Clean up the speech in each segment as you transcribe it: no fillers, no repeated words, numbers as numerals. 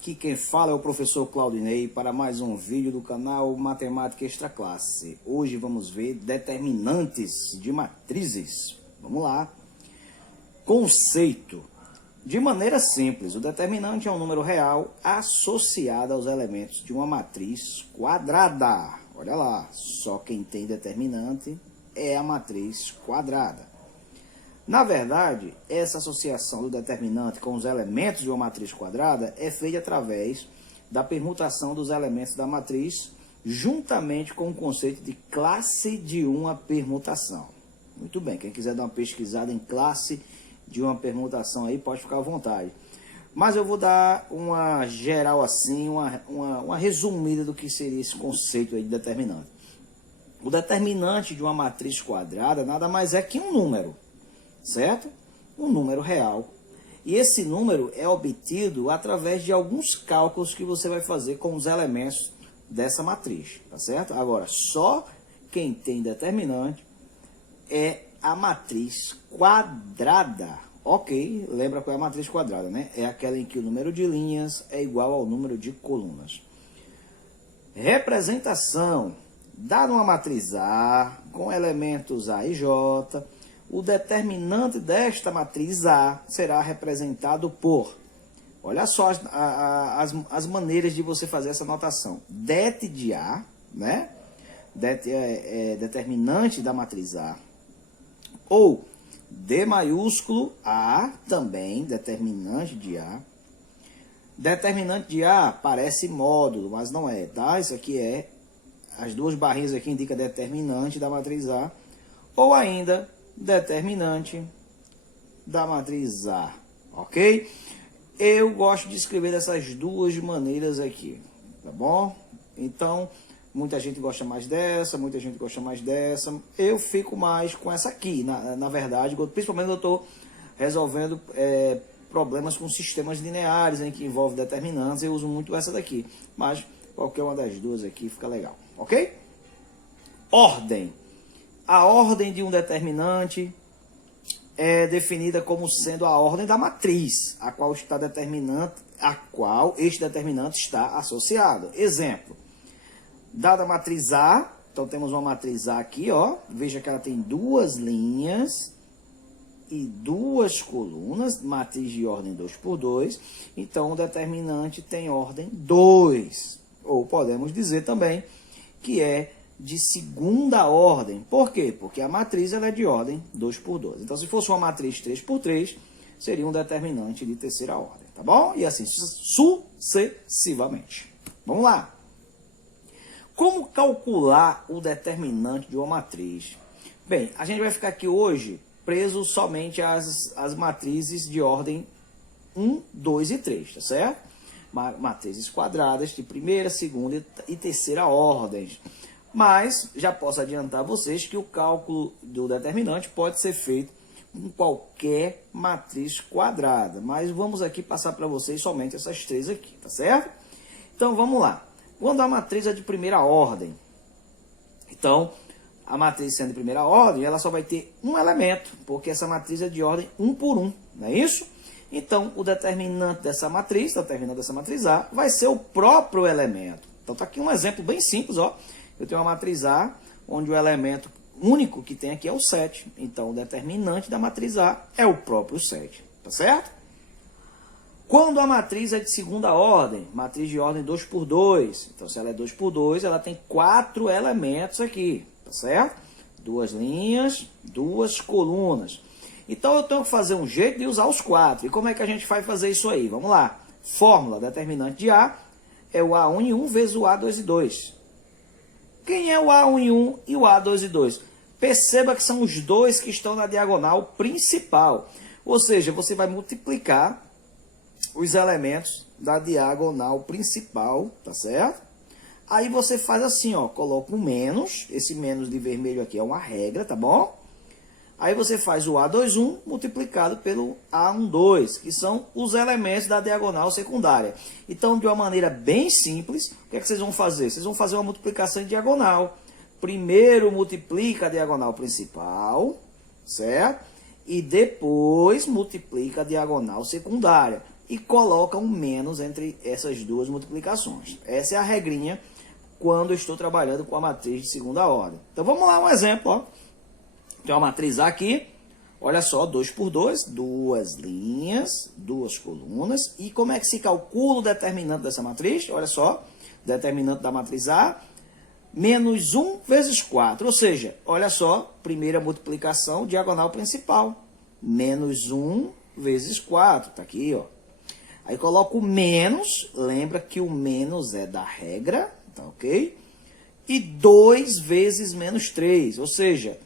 Aqui quem fala é o professor Claudinei para mais um vídeo do canal Matemática Extra Classe. Hoje vamos ver determinantes de matrizes. Vamos lá. Conceito. De maneira simples, o determinante é um número real associado aos elementos de uma matriz quadrada. Olha lá, só quem tem determinante é a matriz quadrada. Na verdade, essa associação do determinante com os elementos de uma matriz quadrada é feita através da permutação dos elementos da matriz, juntamente com o conceito de classe de uma permutação. Muito bem, quem quiser dar uma pesquisada em classe de uma permutação aí, pode ficar à vontade. Mas eu vou dar uma geral assim, uma resumida do que seria esse conceito aí de determinante. O determinante de uma matriz quadrada nada mais é que um número. Certo? Um número real. E esse número é obtido através de alguns cálculos que você vai fazer com os elementos dessa matriz, tá certo? Agora, só quem tem determinante é a matriz quadrada. Ok, lembra qual é a matriz quadrada, né? É aquela em que o número de linhas é igual ao número de colunas. Representação. Dada uma matriz A, com elementos A e J, o determinante desta matriz A será representado por, olha só as maneiras de você fazer essa notação. Det de A, né? Det é determinante da matriz A. Ou D maiúsculo A, também determinante de A. Determinante de A parece módulo, mas não é, tá? Isso aqui é, as duas barrinhas aqui indicam determinante da matriz A. Ou ainda determinante da matriz A, ok? Eu gosto de escrever dessas duas maneiras aqui, tá bom? Então, muita gente gosta mais dessa, muita gente gosta mais dessa. Eu fico mais com essa aqui, na verdade, principalmente quando eu estou resolvendo problemas com sistemas lineares, em que envolve determinantes, eu uso muito essa daqui. Mas qualquer uma das duas aqui fica legal, ok? Ordem. A ordem de um determinante é definida como sendo a ordem da matriz, a qual este determinante está associado. Exemplo, dada a matriz A, então temos uma matriz A aqui, ó, veja que ela tem duas linhas e duas colunas, matriz de ordem 2 por 2, então o determinante tem ordem 2, ou podemos dizer também que é de segunda ordem. Por quê? Porque a matriz ela é de ordem 2 por 2. Então, se fosse uma matriz 3 por 3, seria um determinante de terceira ordem, tá bom? E assim sucessivamente. Vamos lá. Como calcular o determinante de uma matriz? Bem, a gente vai ficar aqui hoje preso somente às matrizes de ordem 1, 2 e 3, tá certo? Matrizes quadradas de primeira, segunda e terceira ordens. Mas já posso adiantar a vocês que o cálculo do determinante pode ser feito com qualquer matriz quadrada. Mas vamos aqui passar para vocês somente essas três aqui, tá certo? Então vamos lá. Quando a matriz é de primeira ordem, então a matriz sendo de primeira ordem, ela só vai ter um elemento, porque essa matriz é de ordem 1 por 1, não é isso? Então o determinante dessa matriz, determinante dessa matriz A, vai ser o próprio elemento. Então tá aqui um exemplo bem simples, ó. Eu tenho uma matriz A, onde o elemento único que tem aqui é o 7. Então, o determinante da matriz A é o próprio 7. Tá certo? Quando a matriz é de segunda ordem, matriz de ordem 2 por 2. Então, se ela é 2 por 2, ela tem 4 elementos aqui. Tá certo? Duas linhas, duas colunas. Então, eu tenho que fazer um jeito de usar os 4. E como é que a gente vai fazer isso aí? Vamos lá. Fórmula, determinante de A é o A1 e 1 vezes o A2 e 2. Quem é o A1 e 1 e o A2 e 2? Perceba que são os dois que estão na diagonal principal. Ou seja, você vai multiplicar os elementos da diagonal principal, tá certo? Aí você faz assim, ó, coloca um menos, esse menos de vermelho aqui é uma regra, tá bom? Aí você faz o A21 multiplicado pelo A12, que são os elementos da diagonal secundária. Então, de uma maneira bem simples, o que é que vocês vão fazer? Vocês vão fazer uma multiplicação em diagonal. Primeiro multiplica a diagonal principal, certo? E depois multiplica a diagonal secundária. e coloca um menos entre essas duas multiplicações. Essa é a regrinha quando eu estou trabalhando com a matriz de segunda ordem. Então vamos lá, um exemplo. Ó. Tem uma matriz A aqui, olha só, 2 por 2, duas linhas, duas colunas. E como é que se calcula o determinante dessa matriz? Olha só, determinante da matriz A, menos 1 vezes 4. Ou seja, olha só, primeira multiplicação, diagonal principal. Menos 1 vezes 4, tá aqui, ó. Aí coloco o menos, lembra que o menos é da regra, tá ok? E 2 vezes menos 3, ou seja,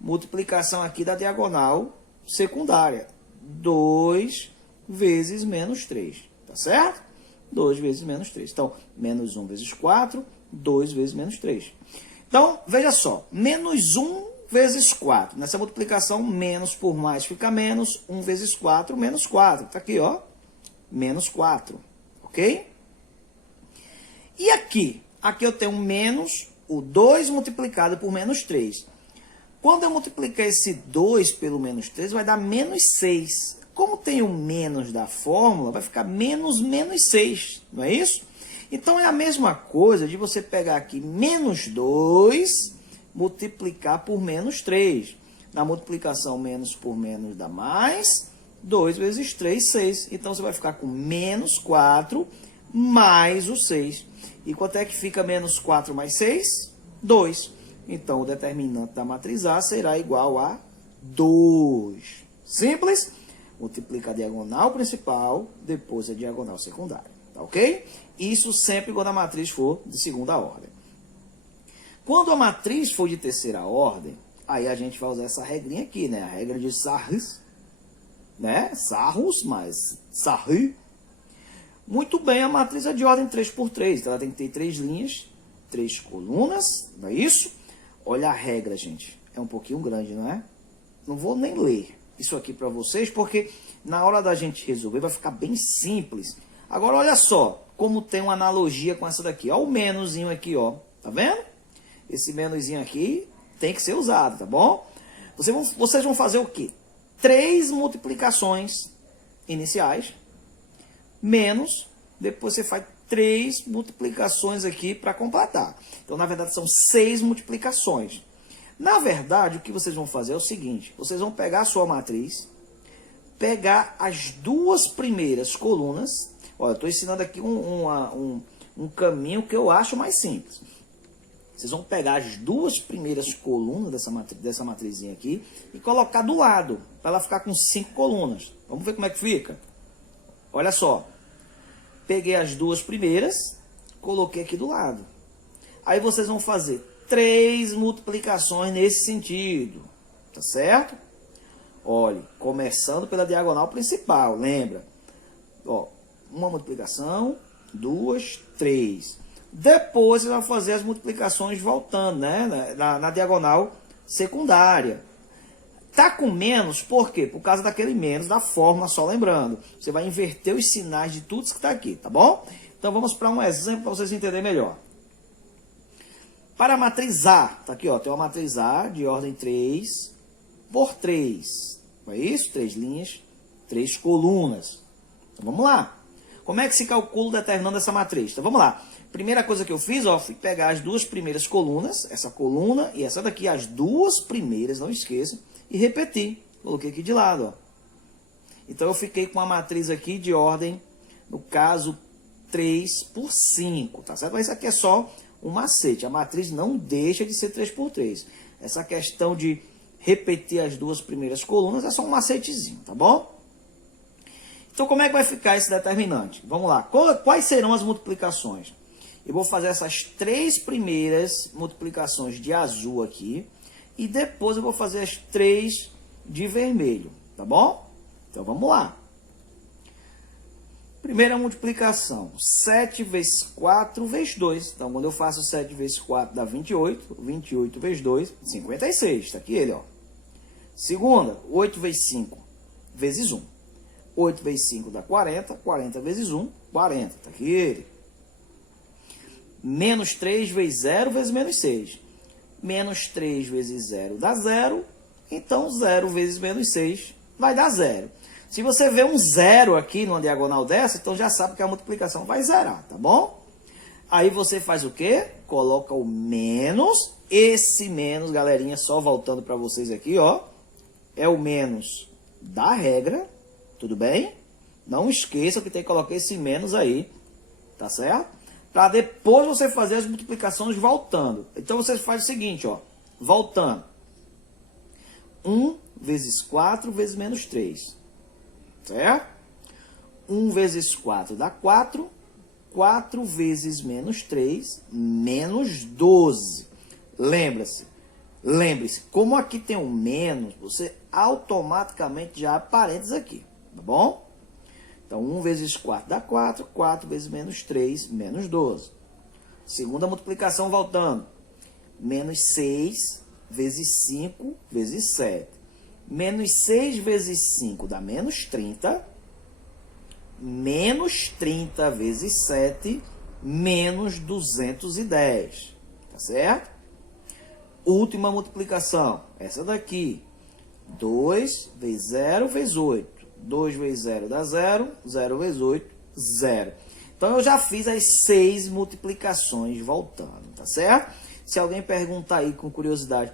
multiplicação aqui da diagonal secundária. 2 vezes menos 3, tá certo? 2 vezes menos 3. Então, menos 1 vezes 4, 2 vezes menos 3. Então, veja só, menos 1 vezes 4. Nessa multiplicação, menos por mais fica menos, 1 vezes 4, menos 4. Tá aqui, ó, menos 4, ok? E aqui? Aqui eu tenho menos o 2 multiplicado por menos 3. Quando eu multiplicar esse 2 pelo menos 3, vai dar menos 6. Como tem o menos da fórmula, vai ficar menos menos 6, não é isso? Então, é a mesma coisa de você pegar aqui menos 2, multiplicar por menos 3. Na multiplicação, menos por menos dá mais. 2 vezes 3, 6. Então, você vai ficar com menos 4 mais o 6. E quanto é que fica menos 4 mais 6? 2. Então, o determinante da matriz A será igual a 2. Simples? Multiplica a diagonal principal, depois a diagonal secundária. Tá ok? Isso sempre quando a matriz for de segunda ordem. Quando a matriz for de terceira ordem, aí a gente vai usar essa regrinha aqui, né? A regra de Sarrus, né? Sarrus mais Sarri. Muito bem, a matriz é de ordem 3 por 3. Então, ela tem que ter 3 linhas, 3 colunas, não é isso? Olha a regra, gente. É um pouquinho grande, não é? Não vou nem ler isso aqui para vocês, porque na hora da gente resolver vai ficar bem simples. Agora, olha só como tem uma analogia com essa daqui. Olha o menuzinho aqui, ó. Tá vendo? Esse menuzinho aqui tem que ser usado, tá bom? Vocês vão fazer o quê? 3 multiplicações iniciais, menos, depois você faz 3 multiplicações aqui para completar. Então, na verdade, são 6 multiplicações. Na verdade, o que vocês vão fazer é o seguinte. Vocês vão pegar a sua matriz, pegar as duas primeiras colunas. Olha, eu estou ensinando aqui um caminho que eu acho mais simples. Vocês vão pegar as duas primeiras colunas dessa matrizinha aqui e colocar do lado, para ela ficar com 5 colunas. Vamos ver como é que fica? Olha só. Peguei as duas primeiras, coloquei aqui do lado. Aí vocês vão fazer 3 multiplicações nesse sentido, tá certo? Olhe, começando pela diagonal principal, lembra? Ó, uma multiplicação, 2, 3. Depois você vai fazer as multiplicações voltando, né? Na diagonal secundária. Tá com menos, por quê? Por causa daquele menos da fórmula, só lembrando. Você vai inverter os sinais de tudo que está aqui, tá bom? Então vamos para um exemplo para vocês entenderem melhor. Para a matriz A, tá aqui, ó, tem uma matriz A de ordem 3 por 3. Não é isso? 3 linhas, 3 colunas. Então vamos lá. Como é que se calcula o determinante dessa matriz? Então vamos lá. Primeira coisa que eu fiz, ó, fui pegar as duas primeiras colunas, essa coluna e essa daqui, as duas primeiras, não esqueça, e repetir. Coloquei aqui de lado, ó. Então eu fiquei com a matriz aqui de ordem, no caso, 3 por 5, tá certo? Mas isso aqui é só um macete. A matriz não deixa de ser 3 por 3. Essa questão de repetir as duas primeiras colunas é só um macetezinho, tá bom? Então, como é que vai ficar esse determinante? Vamos lá. Quais serão as multiplicações? Eu vou fazer essas 3 primeiras multiplicações de azul aqui. E depois eu vou fazer as 3 de vermelho, tá bom? Então, vamos lá. Primeira multiplicação, 7 vezes 4 vezes 2. Então, quando eu faço 7 vezes 4 dá 28. 28 vezes 2, 56. Está aqui ele, ó. Segunda, 8 vezes 5 vezes 1. 8 vezes 5 dá 40. 40 vezes 1, 40. Está aqui ele. Menos 3 vezes 0 vezes menos 6. Menos 3 vezes 0 dá 0. Então, 0 vezes menos 6 vai dar 0. Se você vê um zero aqui numa diagonal dessa, então já sabe que a multiplicação vai zerar, tá bom? Aí você faz o quê? Coloca o menos. Esse menos, galerinha, só voltando para vocês aqui, ó. É o menos da regra, tudo bem? Não esqueça que tem que colocar esse menos aí, tá certo? Para depois você fazer as multiplicações voltando. Então você faz o seguinte, ó. Voltando. 1 vezes 4 vezes menos 3. Certo? 1 vezes 4 dá 4. 4 vezes menos 3, menos 12. Lembre-se, como aqui tem um menos, você automaticamente já abre parênteses aqui, tá bom? Então, 1 vezes 4 dá 4, 4 vezes menos 3, menos 12. Segunda multiplicação voltando. Menos 6 vezes 5 vezes 7. Menos 6 vezes 5 dá menos 30. Menos 30 vezes 7, menos 210. Tá certo? Última multiplicação, essa daqui. 2 vezes 0 vezes 8. 2 vezes 0 dá 0. 0 vezes 8, 0. Então, eu já fiz as 6 multiplicações voltando, tá certo? Se alguém perguntar aí com curiosidade,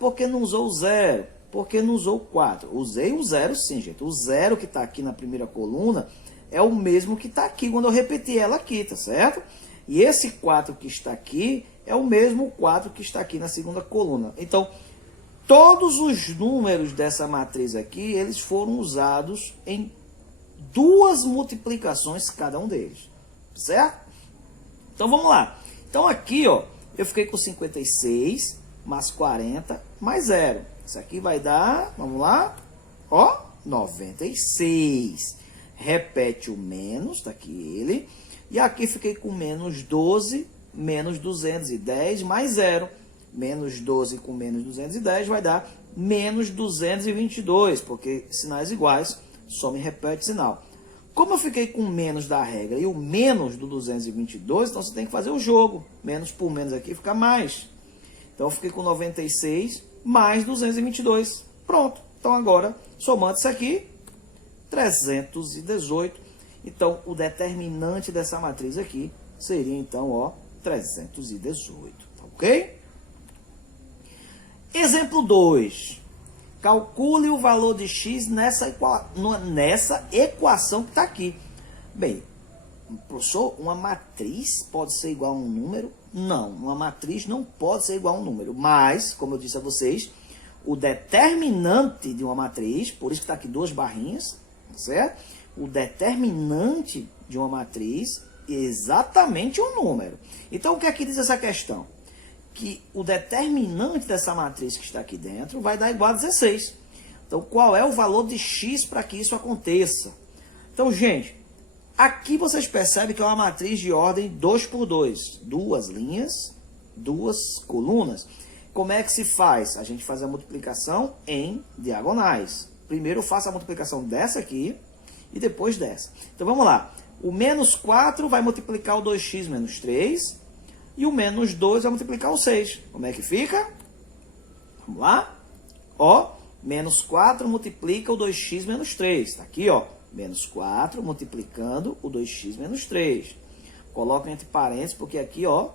por que não usou o 0? Por que não usou o 4? Usei o 0 sim, gente. O 0 que está aqui na primeira coluna é o mesmo que está aqui quando eu repeti ela aqui, tá certo? E esse 4 que está aqui é o mesmo 4 que está aqui na segunda coluna. Então, todos os números dessa matriz aqui, eles foram usados em 2 multiplicações cada um deles, certo? Então, vamos lá. Então, aqui, ó, eu fiquei com 56 mais 40 mais 0. Isso aqui vai dar, vamos lá, ó, 96. Repete o menos, tá aqui ele. E aqui fiquei com menos 12, menos 210 mais 0. Menos 12 com menos 210 vai dar menos 222, porque sinais iguais, soma e repete sinal. Como eu fiquei com menos da regra e o menos do 222, então você tem que fazer o jogo. Menos por menos aqui fica mais. Então eu fiquei com 96 mais 222. Pronto. Então agora, somando isso aqui, 318. Então, o determinante dessa matriz aqui seria, então, ó, 318. Tá ok? Exemplo 2. Calcule o valor de x nessa equação que está aqui. Bem, professor, uma matriz pode ser igual a um número? Não, uma matriz não pode ser igual a um número. Mas, como eu disse a vocês, o determinante de uma matriz, por isso que está aqui 2 barrinhas, certo? O determinante de uma matriz é exatamente um número. Então, o que é que diz essa questão? Que o determinante dessa matriz que está aqui dentro vai dar igual a 16. Então, qual é o valor de x para que isso aconteça? Então, gente, aqui vocês percebem que é uma matriz de ordem 2 por 2. 2 linhas, 2 colunas. Como é que se faz? A gente faz a multiplicação em diagonais. Primeiro eu faço a multiplicação dessa aqui e depois dessa. Então vamos lá. O menos 4 vai multiplicar o 2x menos 3 e o menos 2 vai multiplicar o 6. Como é que fica? Vamos lá. Ó, menos 4 multiplica o 2x menos 3. Está aqui, ó. Menos 4 multiplicando o 2x menos 3. Coloca entre parênteses porque aqui, ó,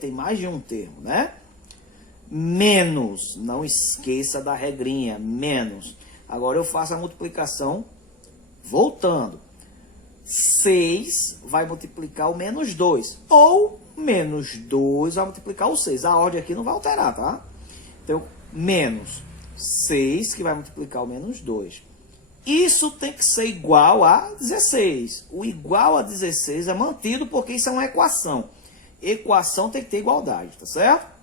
tem mais de um termo, né? Menos, não esqueça da regrinha, menos. Agora eu faço a multiplicação voltando. 6 vai multiplicar o menos 2. Ou menos 2 vai multiplicar o 6. A ordem aqui não vai alterar, tá? Então, menos 6 que vai multiplicar o menos 2. Isso tem que ser igual a 16. O igual a 16 é mantido porque isso é uma equação. Equação tem que ter igualdade, tá certo?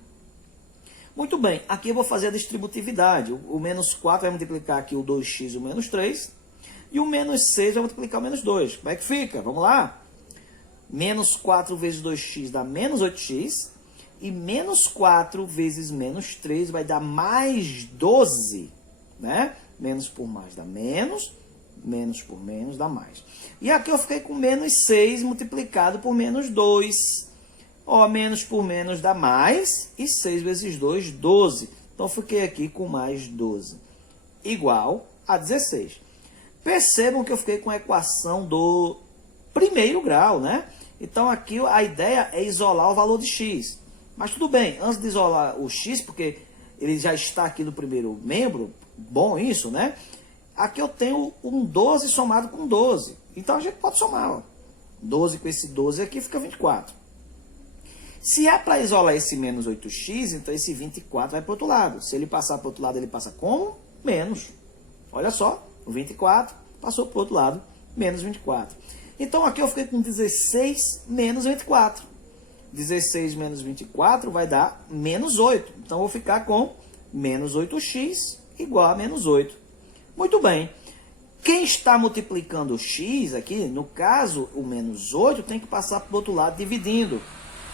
Muito bem, aqui eu vou fazer a distributividade. O menos 4 vai multiplicar aqui o 2x e o menos 3. E o menos 6 vai multiplicar o menos 2. Como é que fica? Vamos lá. Menos 4 vezes 2x dá menos 8x. E menos 4 vezes menos 3 vai dar mais 12. Né? Menos por mais dá menos. Menos por menos dá mais. E aqui eu fiquei com menos 6 multiplicado por menos 2. Ó, menos por menos dá mais, e 6 vezes 2, 12. Então, fiquei aqui com mais 12. Igual a 16. Percebam que eu fiquei com a equação do primeiro grau, né? Então aqui a ideia é isolar o valor de x. Mas tudo bem, antes de isolar o x, porque ele já está aqui no primeiro membro, bom isso, né? Aqui eu tenho um 12 somado com 12. Então a gente pode somar, ó. 12 com esse 12 aqui fica 24. Se é para isolar esse menos 8x, então esse 24 vai para o outro lado. Se ele passar para o outro lado, ele passa como? Menos. Olha só, o 24 passou para o outro lado, menos 24. Então aqui eu fiquei com 16 menos 24. 16 menos 24 vai dar menos 8. Então eu vou ficar com menos 8x igual a menos 8. Muito bem. Quem está multiplicando o x aqui, no caso o menos 8, tem que passar para o outro lado dividindo.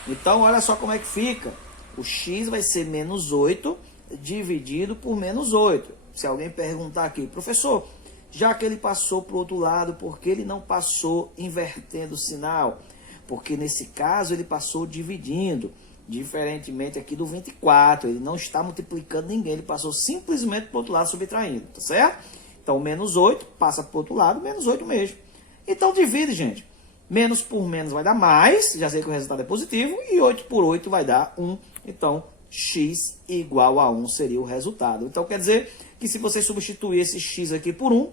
Então olha só como é que fica. O x vai ser menos 8 dividido por menos 8. Se alguém perguntar aqui, professor, já que ele passou para o outro lado, por que ele não passou invertendo o sinal? Porque nesse caso ele passou dividindo, diferentemente aqui do 24. Ele não está multiplicando ninguém, ele passou simplesmente para o outro lado subtraindo, tá certo? Então menos 8 passa para o outro lado, menos 8 mesmo. Então divide, gente. Menos por menos vai dar mais, já sei que o resultado é positivo, e 8 por 8 vai dar 1. Então x igual a 1 seria o resultado. Então quer dizer que se você substituir esse x aqui por 1,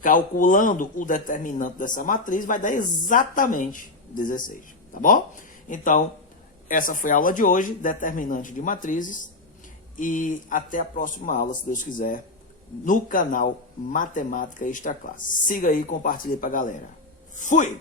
calculando o determinante dessa matriz, vai dar exatamente 16, tá bom? Então, essa foi a aula de hoje, determinante de matrizes, e até a próxima aula, se Deus quiser, no canal Matemática Extra Classe. Siga aí e compartilhe para a galera. Fui!